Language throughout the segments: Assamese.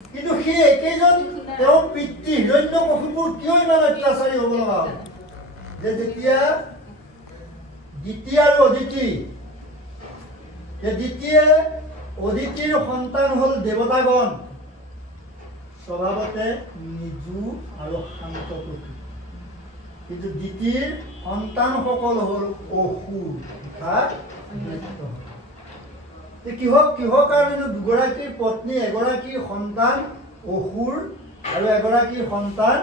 কিন্তু সেই একেজন তেওঁৰ পিতৃ হিৰণ্যকশিপুৰ কিয় ইমান অত্যাচাৰী হ'ব লগা হ'ল যে যেতিয়া দিতি আৰু অদিতি দিতিয়ে অদিতিৰ সন্তান হ'ল দেৱতাগণ স্বভাৱতে নিজু আৰু শান্ত প্ৰকৃতি কিন্তু দিতিৰ সন্তানসকল হ'ল অসুৰ কিহৰ কাৰণে দুগৰাকীৰ পত্নী এগৰাকীৰ সন্তান অসুৰ আৰু এগৰাকীৰ সন্তান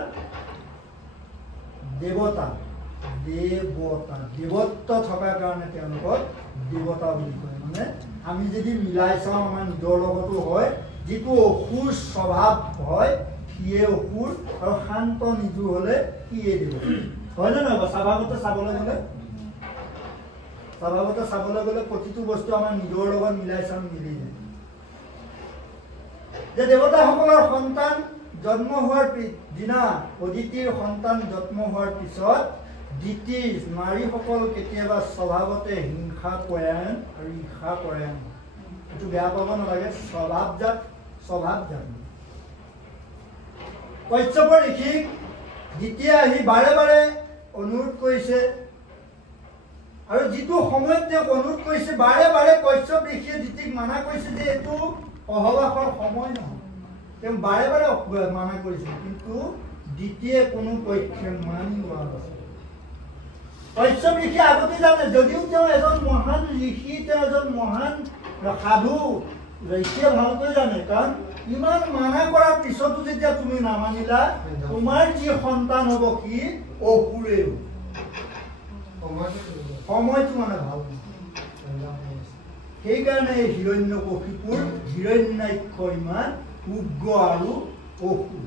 দেৱতা দেৱত্ব থকাৰ কাৰণে তেওঁলোকক দেৱতা বুলি কয় মানে আমি যদি মিলাই চাওঁ আমাৰ নিজৰ লগতো হয় যিটো অসুৰ স্বভাৱ হয় সিয়ে অসুৰ আৰু শান্ত নিজু হ'লে সিয়ে দেৱতা হয় নে নহয় স্বভাৱতে চাবলৈ গ'লে প্ৰতিটো বস্তু আমাৰ নিজৰ লগত মিলাই চাম মিলি যায় যে দেৱতাসকলৰ সন্তান জন্ম হোৱাৰ দিনা অদিতিৰ সন্তান জন্ম হোৱাৰ পিছত দিতিৰ নাৰীসকল কেতিয়াবা স্বভাৱতে হিংসাপৰায়ণ আৰু ঈৰ্ষাপৰায়ণ এইটো বেয়া পাব নালাগে স্বভাৱজাত কশ্যপৰ ঋষিক দিতিয়ে আহি বাৰে বাৰে অনুৰোধ কৰিছে আৰু যিটো সময়ত তেওঁক অনুৰোধ কৰিছে বাৰে বাৰে কশ্যপ ঋষিয়ে দিতিক মানা কৰিছে যে এইটো সহবাসৰ সময় নহয় তেওঁ বাৰে বাৰে মানা কৰিছিল কিন্তু দিতিয়ে কোনো পক্ষে মানি লোৱা নাছিল কশ্যপ ঋষি আগতে জানে যদিও তেওঁ এজন মহান ঋষি তেওঁ এজন মহান সাধু ঋষিয়ে ভালকৈ জানে কাৰণ ইমান মানা কৰাৰ পিছতো যেতিয়া তুমি নামানিলা তোমাৰ যি সন্তান হ'ব কি অসুৰে সময়টো মানে ভাল সেইকাৰণে হিৰণ্যকশিপুৰ হিৰণ্যাক্ষ ইমান উগ্ৰ আৰু অসুৰ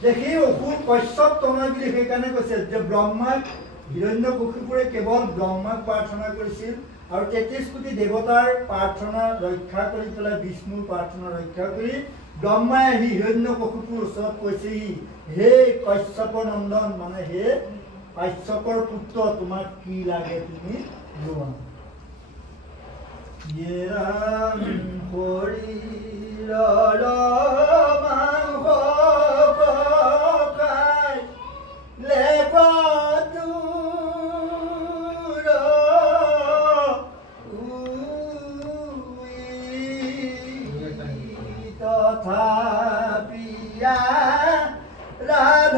যে সেই অসুৰ কশ্যপ তনয় বুলি সেইকাৰণে কৈছে যে ব্ৰহ্মাক হিৰণ্যকশিপুৰে কেৱল ব্ৰহ্মাক প্ৰাৰ্থনা কৰিছিল আৰু ৩৩ কোটি দেৱতাৰ প্ৰাৰ্থনা ৰক্ষা কৰি পেলাই বিষ্ণুৰ প্ৰাৰ্থনা ৰক্ষা কৰি ব্ৰহ্মাই আহি হিৰণ্যকশিপুৰ ওচৰত কৈছেহি হে কশ্যপ নন্দন মানে হে কাশ্যপৰ পুত্ৰ তোমাক কি লাগে তুমি লোৱা তথাপিয়া ৰাধ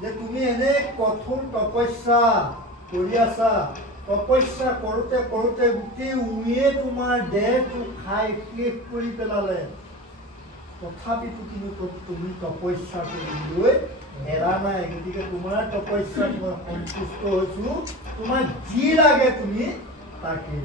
যে তুমি এনে কঠোৰ তপস্যা কৰি আছা তপস্যা কৰোঁতে কৰোঁতে গোটেই উমিয়ে তোমাৰ দেহটো খাই শেষ কৰি পেলালে তথাপিতো কিন্তু তুমি তপস্যা কৰিবলৈ এৰা নাই গতিকে তোমাৰ তপস্যাত মই সন্তুষ্ট হৈছোঁ তোমাক যি লাগে তুমি তাকেই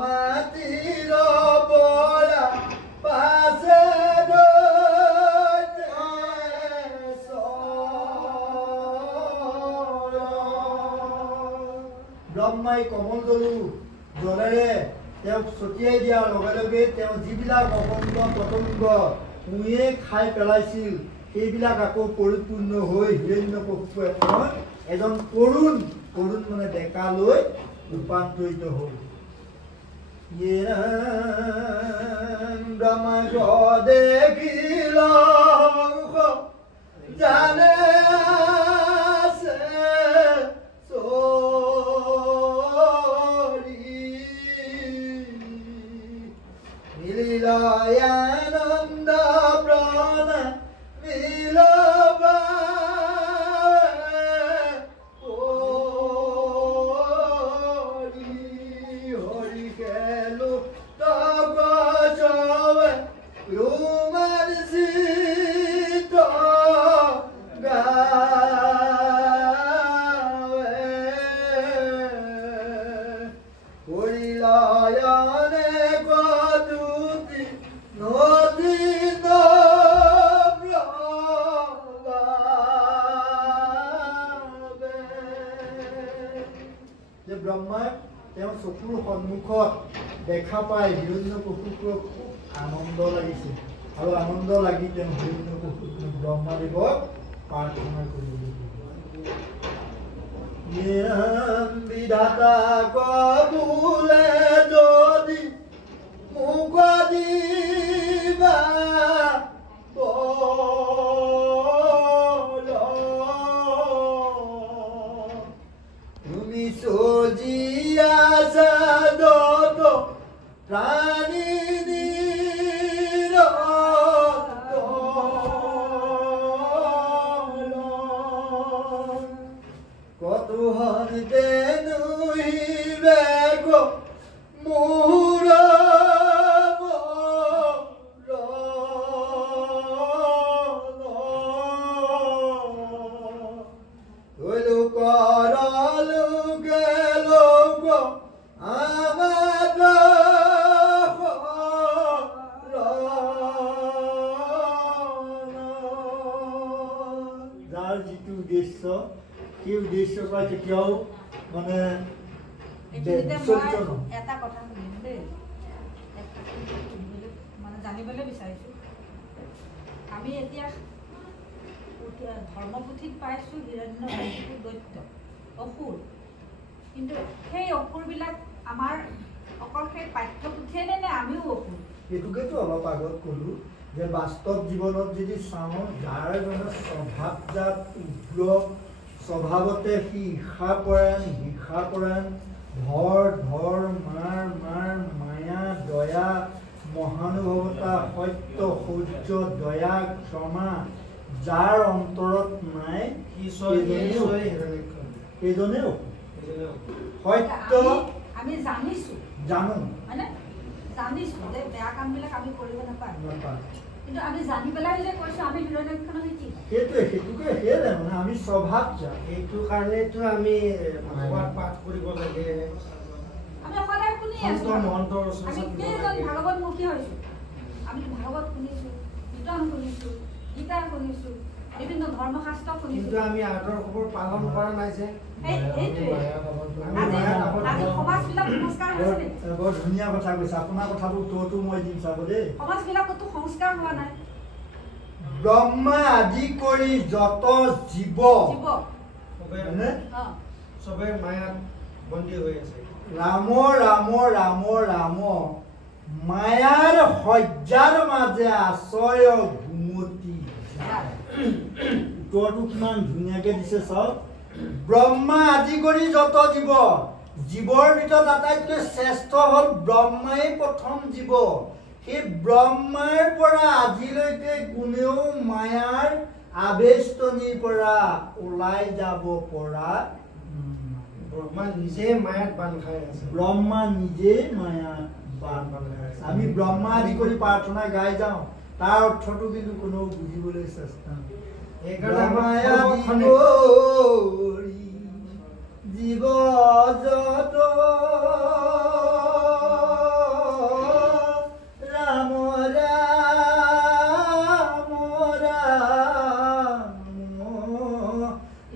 মাটিৰ ব্ৰহ্মাই কমল দলু জলেৰে তেওঁক ছটিয়াই দিয়াৰ লগে লগে তেওঁ যিবিলাক অপংগ পতংগ পুঁয়ে খাই পেলাইছিল সেইবিলাক আকৌ পৰিপূৰ্ণ হৈ হিৰণ্যকশিপুৱে এজন তৰুণ মানে ডেকালৈ ৰূপান্তৰিত হ'ল। ব্ৰহ্মাই দেখিল জানে আনন্দ প্ৰাণ মিলবা হৰি খেলো তব সবে ৰোমান সিত গাবে হৰি লয়নে গদুতি নদী যে ব্ৰহ্মাই তেওঁ চকুৰ সন্মুখত দেখা পাই হিৰণ্যকশিপুৰক খুব আনন্দ লাগিছে আৰু আনন্দ লাগি তেওঁ হিৰণ্যকশিপুৰক ব্ৰহ্মাদেৱক প্ৰাৰ্থনা কৰিবলৈ বিধাতা কবুলে যদি মুখ দিবা তুমি সজিয়া সাদত প্ৰাণী কত হতে নুইবে গো মোৰ যাৰ যিটো উদ্দেশ্য সেই উদ্দেশ্যৰ পৰা কেতিয়াও মানে এটা কথা শুনিম দেই মানে জানিবলৈ বিচাৰিছোঁ আমি এতিয়া ধৰ্মপুথিত পাইছোঁ হিৰণ্যকশিপু দৈত্য অসুৰ কিন্তু সেই অসুৰবিলাক আমাৰ অকল সেই পাঠ্যপুথিয়ে নে আমিও অসুৰ এইটোকেতো অলপ আগত ক'লোঁ যে বাস্তৱ জীৱনত যদি চাওঁ যাৰ মানে স্বভাৱজাত উগ্ৰ স্বভাৱতে সি হিংসাপৰায়ণ ধৰ মাৰ মায়া দয়া মহানুভৱতা সত্য সৌৰ্য দয়া ক্ষমা যাৰ অন্তৰত নাই সেইজনেও সত্য আমি জানো হয়নে জানিছোঁ যে বেয়া কামবিলাক আমি কৰিব নাপায় কিন্তু আমি জানি পেলাই যে কৈছোঁ আমি হিৰণ্যকশিপুৰ কি সেইটোকে সেয়ে মানে আমি স্বভাৱজাত এইটো কাৰণেতো আমি ভাগৱত পাঠ কৰিব লাগে আমি সদায় শুনি আছোঁ আমি কেইজন ভাগৱতমুখী হৈছোঁ আমি ভাগৱত শুনিছোঁ কীৰ্তন শুনিছোঁ গীতা শুনিছোঁ বিভিন্ন ধৰ্মশাস্ত্ৰ শুনিছোঁ কিন্তু আমি আদৰ্শবোৰ পালন কৰা নাই যে বৰ ধুনীয়া কথা কৈছে আপোনাৰ কথাটো উত্তৰটো মই দিম চাব দেই সমাজবিলাকতো সংস্কাৰ হোৱা নাই ব্ৰহ্মা আদি কৰি যত জীৱ চবে মায়াত বন্দী হৈ আছে ৰাম ৰাম ৰাম ৰাম মায়াৰ সজ্জাৰ মাজে আশ্ৰয় ঘুমতি উত্তৰটো কিমান ধুনীয়াকে দিছে চাওক ব্ৰহ্মা আদি কৰি যত জীৱৰ ভিতৰত আটাইতকৈ শ্ৰেষ্ঠ হ'ল ব্ৰহ্মাই প্ৰথম জীৱ সেই ব্ৰহ্মাৰ পৰা আজিলৈকে কোনেও মায়াৰ আবেষ্টনীৰ পৰা ওলাই যাব পৰা ব্ৰহ্মা নিজে মায়াত বান্ধ খাই আছে ব্ৰহ্মা নিজে মায়াত বান্ধ খাই আছে আমি ব্ৰহ্মা আদি কৰি প্ৰাৰ্থনা গাই যাওঁ তাৰ অৰ্থটো কিন্তু কোনেও বুজিবলৈ চেষ্টা নকৰে জীৱ যত ৰাম ৰাম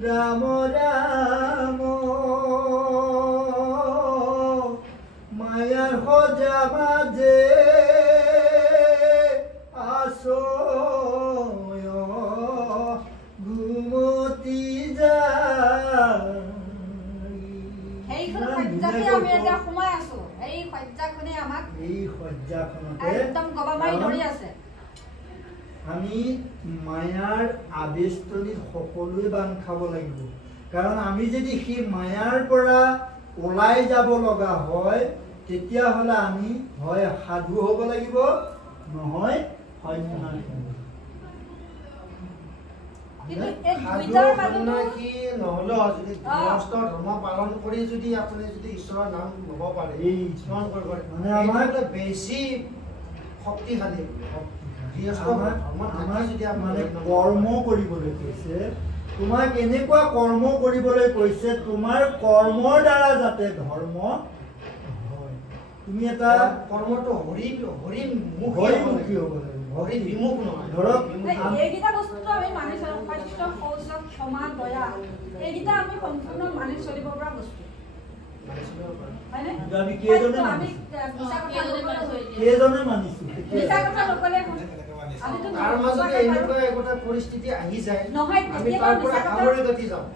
ৰাম ৰাম ৰাম উভতি যায় সেইখন সজ্জাতে আমি এতিয়া সোমাই আছো এই সজ্জাখনে আমাক এই সজ্জাখনতে একদম গবা মাৰি ধৰি আছে আমি মায়াৰ আবেষ্টনীত সকলোৱে বান্ধ খাব লাগিব কাৰণ আমি যদি সেই মায়াৰ পৰা ওলাই যাব লগা হয় তেতিয়াহ'লে আমি হয় সাধু হ'ব লাগিব নহয় সন্ন্যাসী কিন্তু এই দুইটাৰ মাজতো কি নহ'লেও যদি গৃহস্থ ধৰ্ম পালন কৰি যদি আপুনি যদি ঈশ্বৰৰ নাম ল'ব পাৰে স্মৰণ কৰিব পাৰে মানে আমাৰ বেছি শক্তিশালী গৃহস্থ আমাৰ যদি মানে কৰ্ম কৰিবলৈ কৈছে তোমাক এনেকুৱা কৰ্ম কৰিবলৈ কৈছে তোমাৰ কৰ্মৰ দ্বাৰা যাতে ধৰ্ম হয় তুমি এটা কৰ্মটো হৰিমুখী হ'ব লাগিব হৰি বিমুখ নহয় ধৰক এইকেইটা বস্তুটো আমি মানি চলিব সত্য শৌচ ক্ষমা দয়া এইকেইটা আমি সম্পূৰ্ণ মানি চলিব পৰা বস্তু আমি কেইজনে মানিছো তাৰ মাজতে এনেকুৱা একোটা পৰিস্থিতি আহি যায় আমি তাৰ পৰা সাগৰি গতি যাওঁ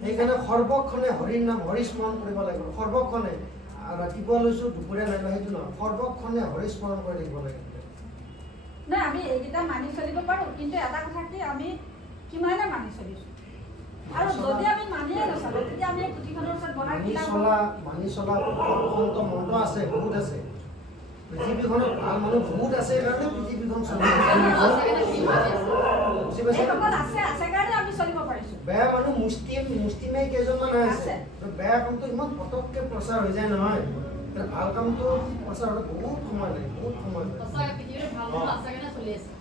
সেইকাৰণে সৰ্বক্ষণে হৰিৰ নাম হৰি স্মৰণ কৰিব লাগিব সৰ্বক্ষণে ৰাতিপুৱা লৈছো দুপৰীয়া নাই সেইটো নহয় সৰ্বক্ষণে হৰি স্মৰণ কৰি থাকিব লাগিব না আমি এইকেইটা মানি চলিব পাৰো কিন্তু এটা কথা কি আমি কিমানে মানি চলিছো আৰু যদি আমি মানিয়ে নচলো তেতিয়া আমি পুথিখনৰ ওচৰত বনাই মানি চলা অন্ত মন্ত্ৰ আছে বহুত আছে পৃথিৱীখনত ভাল মানুহ বহুত আছে কাৰণে পৃথিৱীখন চলি আছে কাৰণে আমি চলিব পাৰিছো বেয়া মানুহ মুষ্টিমে কেইজনমান আছে বেয়া কামটো ইমান পটককে প্ৰচাৰ হৈ যায় নহয় ভাল কামটো প্ৰচাৰ হ'লে বহুত সময় লাগে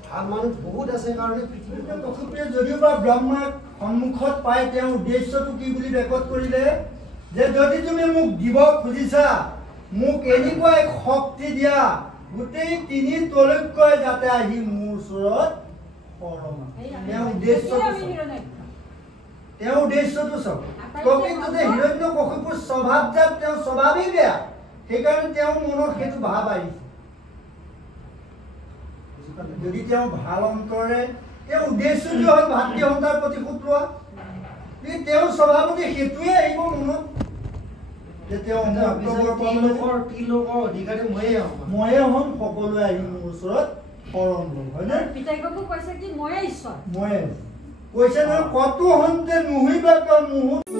ভাল মানুহ বহুত আছে কাৰণে পৃথিৱীখন যদিও বা ব্ৰহ্মাক সন্মুখত পাই তেওঁ উদ্দেশ্যটো কি বুলি ব্যাকত কৰিলে যে যদি তুমি মোক দিব খুজিছা মোক এনেকুৱা এক শক্তি দিয়া গোটেই তিনি তলৈকৈ যাতে আহি মোৰ ওচৰত তেওঁ উদ্দেশ্যটো চাওক প্ৰকৃততে হিৰণ্যকশিপুৰ স্বভাৱজাত তেওঁ স্বভাৱেই বেয়া সেইকাৰণে তেওঁৰ মনত সেইটো ভাৱ আহিছে যদি তেওঁ ভাল অন্তৰে তেওঁ উদ্দেশ্যটো হ'ল ভাতৃ সন্তাৰ প্ৰতিশোধ লোৱা তেওঁৰ স্বভাৱতে সেইটোৱে আহিব মনত যে তেওঁ অধিকাৰী ময়ে হ'ম সকলোৱে আহি মোৰ ওচৰত শৰণ ল'ম হয়নে পিতাইককো কৈছে কি ময়ে ঈশ্বৰ ময়ে কৈছে নহয় কতো হন্তে নুহিবা মুহূৰ্ত